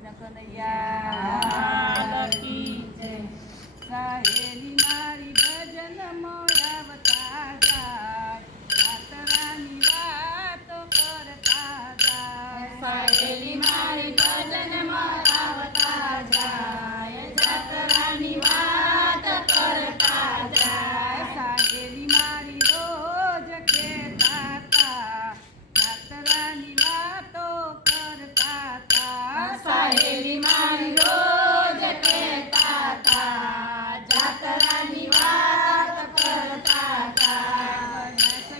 કૃષ્ણ કનૈયા કી જય. સહેલી મારી ભજનમાં આવતા જાય, જાતરાની વાતો કરતા જાય. સહેલી મારી ભજનમાં આવતા જાય, જાતરાની વાત કરતા જાય. સહેલી મારી રોજ કહેતા તા, જાતરાની વાતો કરતા તા. સહેલી મારી રોજ કહેતા તા, જાતરાની વાત કરતા તા.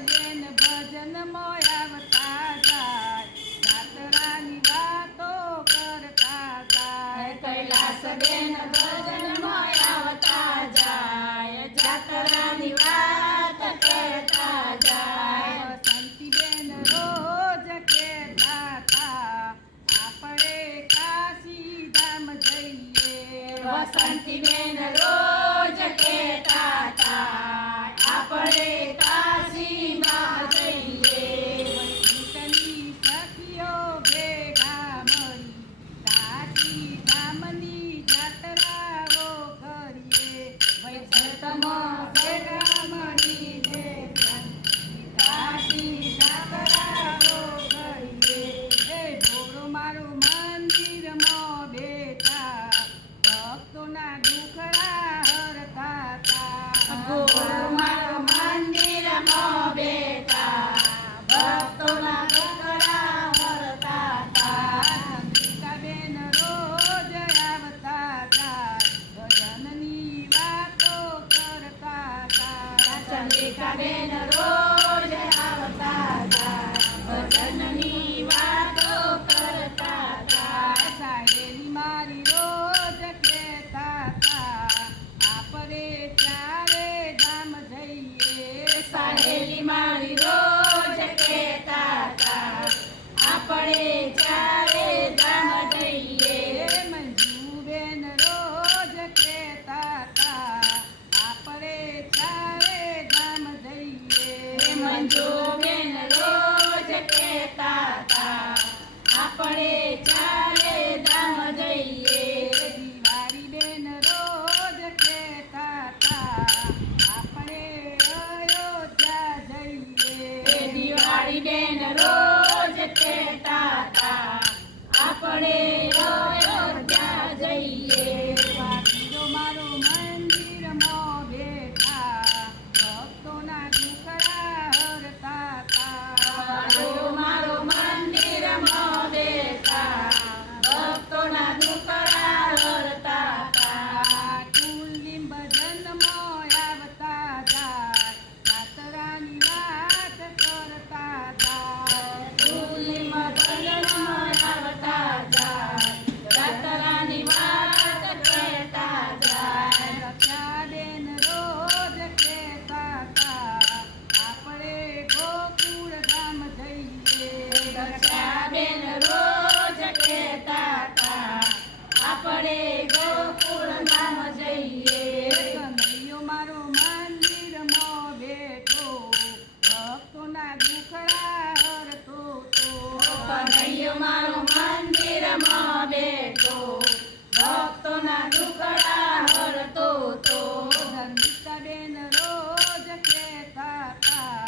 બેન ભજનમાં આવતા જાય, જાતરાની વાતો કરતા જાય. કૈલાસબેન ભજનમાં આવતા જાય, જાતરાની વાત કરતા જાય. વસંતીબેન રોજ કહેતા તા, આપણે કાશી ધામ જઈએ. વસંતીબેન રોજ કહેતા તા, આપણે કાશીમાં જઈએ. વૈકુંઠની સખીઓ ભેગા મળી, કાશી ધામની જાત્રાઓ કરીએ. વૈકુંઠમાં ભેગા મળીને કાશી જાત્રાઓ કરીએ. એ ભોળો મારો મંદિરમાં બેઠા, ભક્તોના દુખડા હરતા તા. ગોળ મારો મંદિરમાં બેઠા, ભક્તોના દુખડા હરતા તા. ચંદ્રિકાબેન રોજ આવતા તા, ભજનની વાતો કરતા તા. ચંદ્રિકાબેન રોજ આવતા તા, ભજનની વાતો કરતા તા. સહેલી મારી રોજ કહેતા તા, આપણે ચારે ધામ જઈએ. સહેલી મારી રોજ કહેતા તા, આપણે ચારે ધામ જઈએ. મંજુબેન રોજ કહેતા તા, આપણે ચારે ધામ જઈએ. મંજુબેન રોજ કહેતા તા, આપણે ચારે ધામ જઈએ. દિવાળીબેન રોજ કહેતા તા, આપણે અયોધ્યા જઈએ. દિવાળીબેન રોજ કહેતા તા, આપણે અયોધ્યા જઈએ. વાઘીરો મારો મંદિરમાં બેઠા, ભક્તોના દુખડા હરતા તા. મારો મંદિરમાં બેઠા, ભક્તોના દુખડા હરતા તા. કુલની ભજનમાં આવતા જાય, જાતરાની વાત કરતા જાય. તુલસીમાં ભજનમાં આવતા જાય, જાતરાની વાત કહેતા જાય. રક્ષાબેન રોજ કહેતા તા, આપણે ગોકુળ ધામ જઈએ. રક્ષાબેન રોજ કહેતા તા, આપણે ગોકુળ ધામ જઈએ. કનૈયો મારો મંદિરમાં બેઠો, ભક્તોના દુખડા હરતો તો. કનૈયો મારો મંદિરમાં બેઠો, ભક્તોના દુખડા હરતો તો. ધનિકાબેન રોજ કહેતા તા,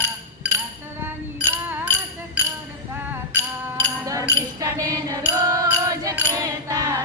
જાતરાની વાત કરતા તા. ધર્મિષ્ઠબેન રોજ કહેતા